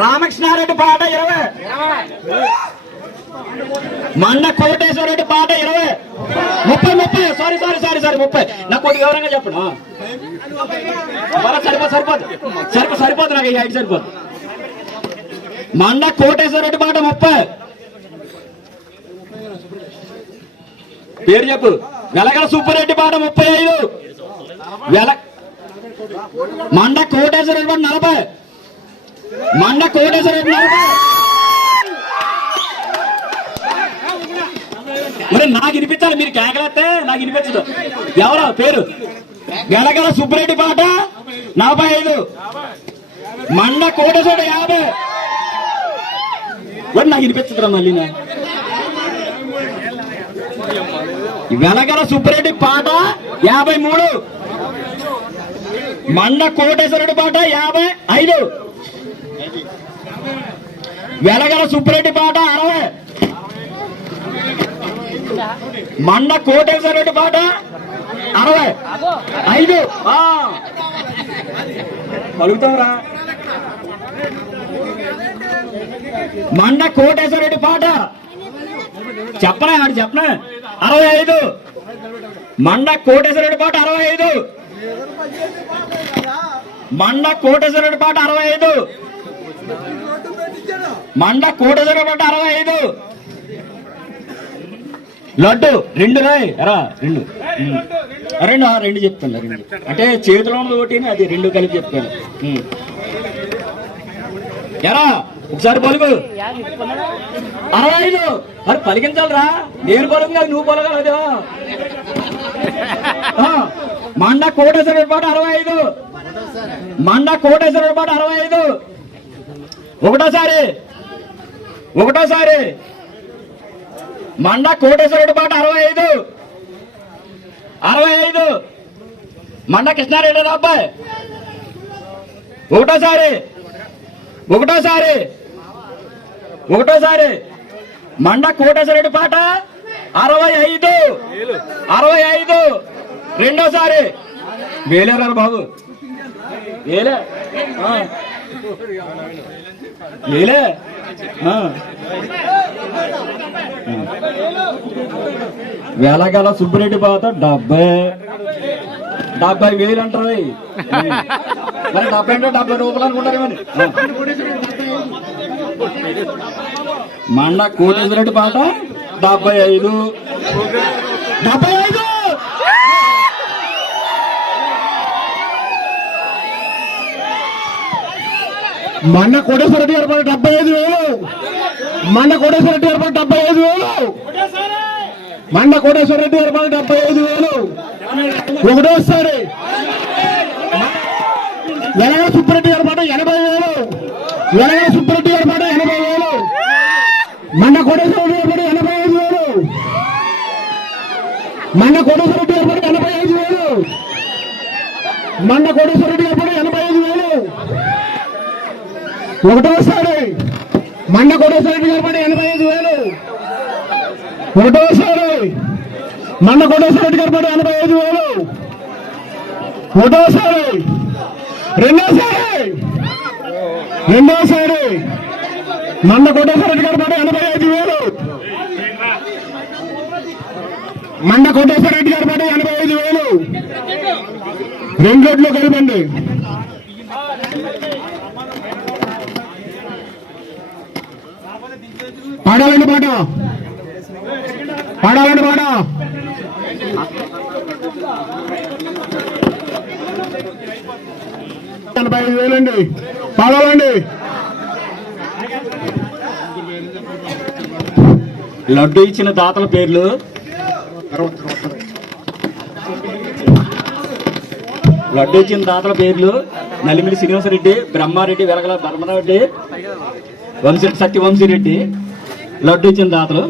రామకృష్ణారెడ్డి పాట ఇరవై. మన్న కోటేశ్వరరెడ్డి పాట ఇరవై. ముప్పై ముప్పై. సారీ సారీ సారీ సారీ ముప్పై. నాకు కొద్ది వివరంగా చెప్పను మళ్ళా సరిపోదు సరిపోదు. సరిపో సరిపోదు నాకు ఐదు హైట్ సరిపోదు. మండ కోటేశ్వరరెడ్డి పాట ముప్పై. పేరు చెప్పు. వెలగల సుబ్బారెడ్డి పాట ముప్పై ఐదు. వెల మండ కోటేశ్వర రెడ్డి నలభై. మండ కోటేశ్వరరెడ్డి నలభై. మరి నాకు వినిపించాలి మీరు కేకలేస్తే నాకు వినిపించదు. ఎవరా? పేరు? గెలగల సుబ్బిరెడ్డి పాట? నలభై ఐదు. మండ కోటేశ్వర యాభై. మరి నాకు వినిపించదురా మళ్ళీ వెలగల సుబ్బిరెడ్డి పాట యాభై మూడు. మండ కోటేశ్వరుడి పాట యాభై ఐదు. వెలగల సుబ్బిరెడ్డి పాట అరవై. మండ కోటేశ్వరుడి పాట అరవై ఐదు. ఆ. మండ కోటేశ్వరుడి పాట. చెప్పనా ఆడు చెప్పనా? అరవై ఐదు. మండ కోటేశ్వరుడి పాట అరవై ఐదు. మండ కోటేశ్వరుడి పాట అరవై ఐదు. మండ కోటేశ్వరుడి పాట అరవై ఐదు. లడ్డు రెండు రాయ్. ఎరా రెండు. రెండు రెండు చెప్తాను రెండు అంటే చేతిలో ఒకటి అది రెండు కలిపి చెప్తాను. ఎరా ఒకసారి పలుకు. అరవై ఐదు. మరి పలికించాలరా. నేను పలుకు నువ్వు పలకాలి మండ కోటేశ్వర పాటు అరవై ఐదు. మండ కోటేశ్వర పాటు అరవై ఐదు. ఒకటోసారి. ఒకటోసారి. మండ కోటేశ్వరుడు పాట అరవై ఐదు. అరవై ఐదు. మండ కృష్ణారెడ్డి అబ్బాయి ఒకటోసారి. ఒకటోసారి. ఒకటోసారి. మండ కోటేశ్వరుడి పాట అరవై ఐదు. అరవై ఐదు. రెండోసారి. వేలేరా బాబు. వేలే. వేలే. ఆ. సుబ్బిరెడ్డి పాత డెబ్బై. డెబ్బై వేలు అంటారు. మరి డెబ్బై అంటే డెబ్బై రూపాయలు అనుకుంటారు మరి మండ కోటేశ్వరెడ్డి పాట డెబ్బై ఐదు. డెబ్బై మన కోటేశ్వర రెడ్డి గారు పడి డెబ్బై ఐదు వేలు. మన కోటేశ్వర రెడ్డి గారు పడి డెబ్బై ఐదు వేలు. మన కోటేశ్వర రెడ్డి గారు పడి డెబ్బై ఐదు వేలు. ఒకటోసారి ఎనగ సుబ్బరెడ్డి గారు పాట ఎనభై వేలు. ఎనగ సుబ్బరెడ్డి గారు పాట ఎనభై వేలు. మన కోటేశ్వర రెడ్డి గారు పాట ఎనభై ఐదు వేలు. మన కోటేశ్వర రెడ్డి గారు పాట ఎనభై ఐదు వేలు. మన కోటేశ్వర గారు పాట ఎనభై ఐదు వేలు ఒకటోసారి మండ కోటేశ్వరరెడ్డి గారు పడి ఎనభై ఐదు వేలు. ఒకటోసారి మండ కోటేశ్వరరెడ్డి గారు పడి ఎనభై ఐదు వేలు. ఒకటోసారి రెండోసారి రెండోసారి మండ కోటేశ్వరరెడ్డి గారు పడి ఎనభై ఐదు వేలు. మండ కోటేశ్వరరెడ్డి గారు పడి ఎనభై ఐదు వేలు. రెండు రోడ్లు కలిపండి. పాడాలండి పాట. పాడాలండి పాట. ఎనభై ఐదు వేలండి. పాడాలండి. లడ్డు ఇచ్చిన దాతల పేర్లు. లడ్డు ఇచ్చిన దాతల పేర్లు నలిమిలి శ్రీనివాసరెడ్డి బ్రహ్మారెడ్డి వెలగల ధర్మరెడ్డి వంశీ సత్య వంశీరెడ్డి లడ్డు ఇచ్చిన దాతలు.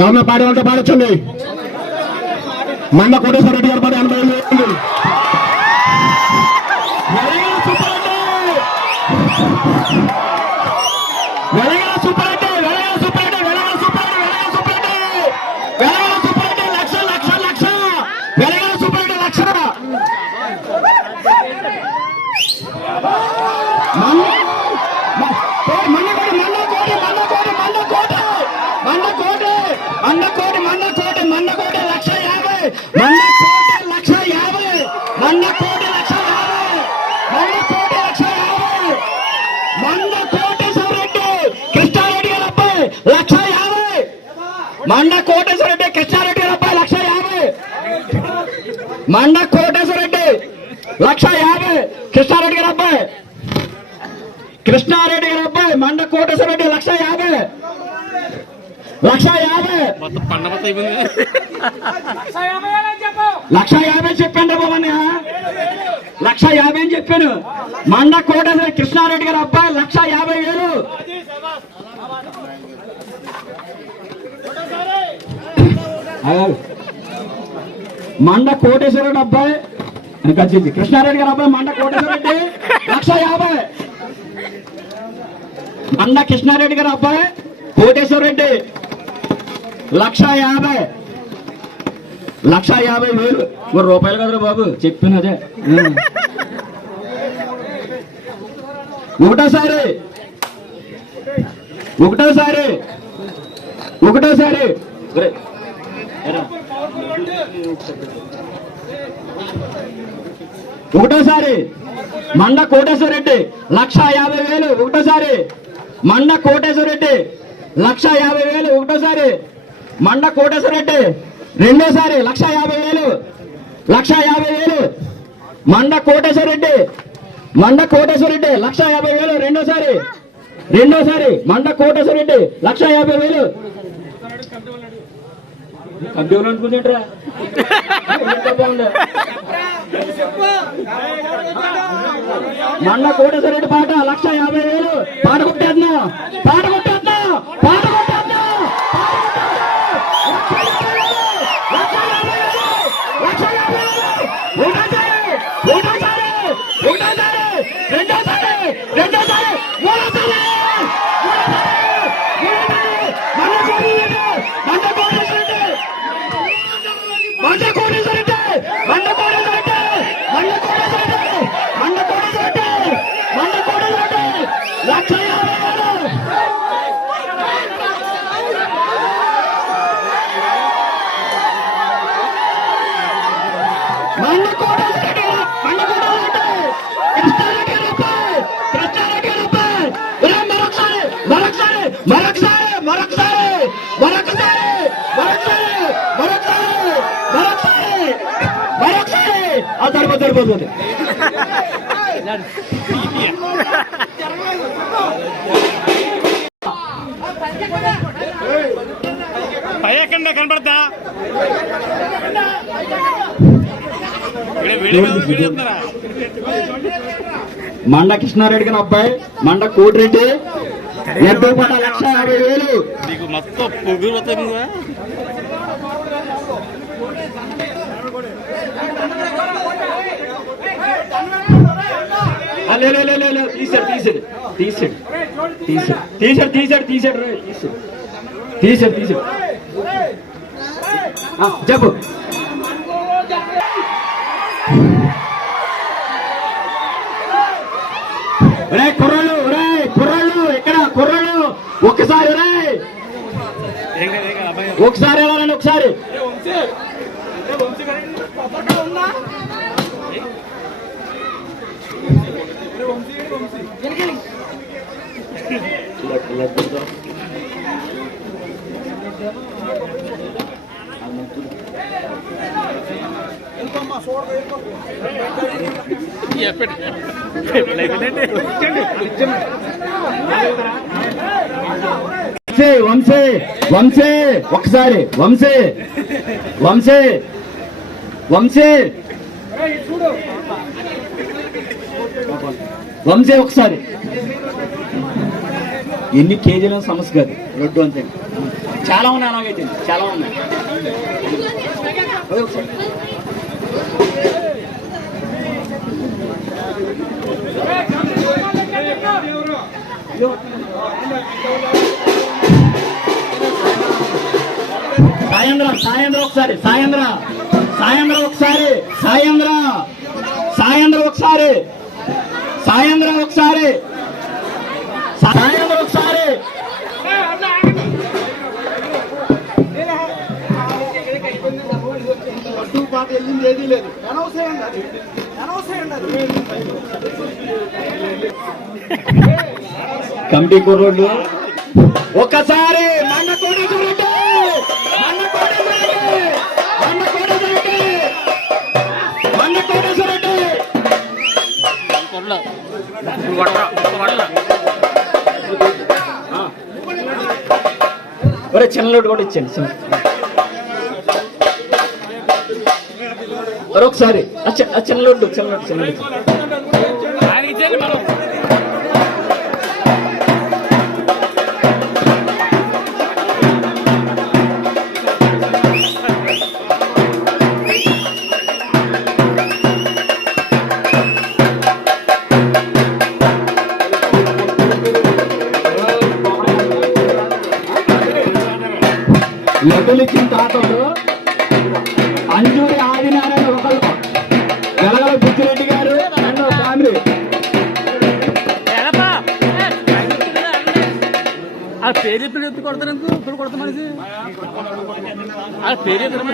ఎవరన్నా పాడే ఉంటే పాడొచ్చండి. మండ కోటేశ్వర రెడ్డి గారు పాడే ఎనభై మండ కోటేశ్వర రెడ్డి కృష్ణారెడ్డి గారి అబ్బాయి లక్ష యాభై. మండ కోటేశ్వర రెడ్డి లక్ష యాభై కృష్ణారెడ్డి గారి అబ్బాయి కృష్ణారెడ్డి గారి అబ్బాయి మండ కోటేశ్వర రెడ్డి లక్ష యాభై. లక్ష యాభై. లక్ష యాభై చెప్పాను బాబు లక్ష యాభై అని చెప్పాను. మండ కోటేశ్వర కృష్ణారెడ్డి గారి అబ్బాయి లక్ష యాభై వేలు. మండ కోటేశ్వరుడు అబ్బాయి. వెనక వచ్చింది కృష్ణారెడ్డి గారు అబ్బాయి మండ కోటేశ్వర లక్ష యాభై. మండ కృష్ణారెడ్డి గారు అబ్బాయి కోటేశ్వరరెడ్డి లక్ష యాభై. లక్ష యాభై వేలు. మూడు రూపాయలు కదరా బాబు. చెప్పినదే ఒకటోసారి. ఒకటోసారి. ఒకటోసారి. ఒకటోసారి మండ కోటేశ్వర రెడ్డి లక్ష యాభై వేలు. ఒకటోసారి మండ కోటేశ్వర రెడ్డి లక్ష యాభై వేలు. ఒకటోసారి మండ కోటేశ్వర రెడ్డి రెండోసారి లక్ష యాభై వేలు. లక్ష యాభై వేలు. మండ కోటేశ్వర రెడ్డి మండ కోటేశ్వర రెడ్డి లక్ష యాభై వేలు. రెండోసారి రెండోసారి మండ కోటేశ్వర రెడ్డి లక్ష యాభై వేలు. కందేవులు అనుకుందేట్రా మొన్న కోటేశ్వరరెడ్డి పాట లక్ష యాభై వేలు. పాట माझ्या कोणी పయ్యకుండా కనపడతా? మండ కృష్ణారెడ్డి గారి అబ్బాయి మండ కోటిరెడ్డి. లక్ష యాభై వేలు. నీకు మొత్తం పొగురు వస్తుంది కదా ఆ, లే, లే, లే, లే, లే, తీసాడు తీసాడు తీసాడు తీసాడు తీసాడు తీసాడు తీసాడు రే, తీసాడు తీసాడు తీసాడు ఆ, చెప్పు ఒరే కుర్రాళ్ళు ఒరే కుర్రాళ్ళు ఇక్కడ కుర్రాళ్ళు ఒక్కసారి ఒరే ఏం కాదు, ఏం కాదు, అబ్బాయి ఒకసారి వెళ్ళాలండి ఒకసారి వంశే వంశే వంశే ఒకసారి వంశే వంశే వంశే. వంశే ఒకసారి ఎన్ని కేజీల సమస్య కాదు. లడ్డు అంతే. చాలా ఉన్నాయి అలాగైతే. చాలా ఉన్నాయి. సాయంద్ర సాయంద్ర ఒకసారి సాయంత్రం. సాయంత్రం ఒకసారి సాయంత్రం. సాయంత్రం ఒకసారి సాయంత్రం ఒకసారి. సాయంత్రం కమిటీ కుర్రోళ్ళు. ఒక్కసారి మన్న కోటేశ్వరరెడ్డి మన్న కోటేశ్వరరెడ్డి ఒరే చిన్న లోటు కూడా ఇచ్చాను చిన్న ఒరే మరొకసారి. చిన్న లోటు చిన్న లోటు చిన్న ఆ పేరు ఎప్పుడు ఎత్తి కొడతారు ఎందుకు ఇప్పుడు కొడతాం మనిషి? ఆ పేరు ఎప్పుడు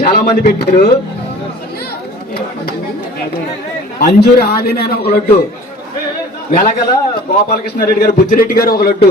చాలా మంది పెట్టారు. అంజూరి ఆదినేన ఒక లడ్డు. వెలగల గోపాలకృష్ణారెడ్డి గారు బుజ్జిరెడ్డి గారు ఒక లడ్డు.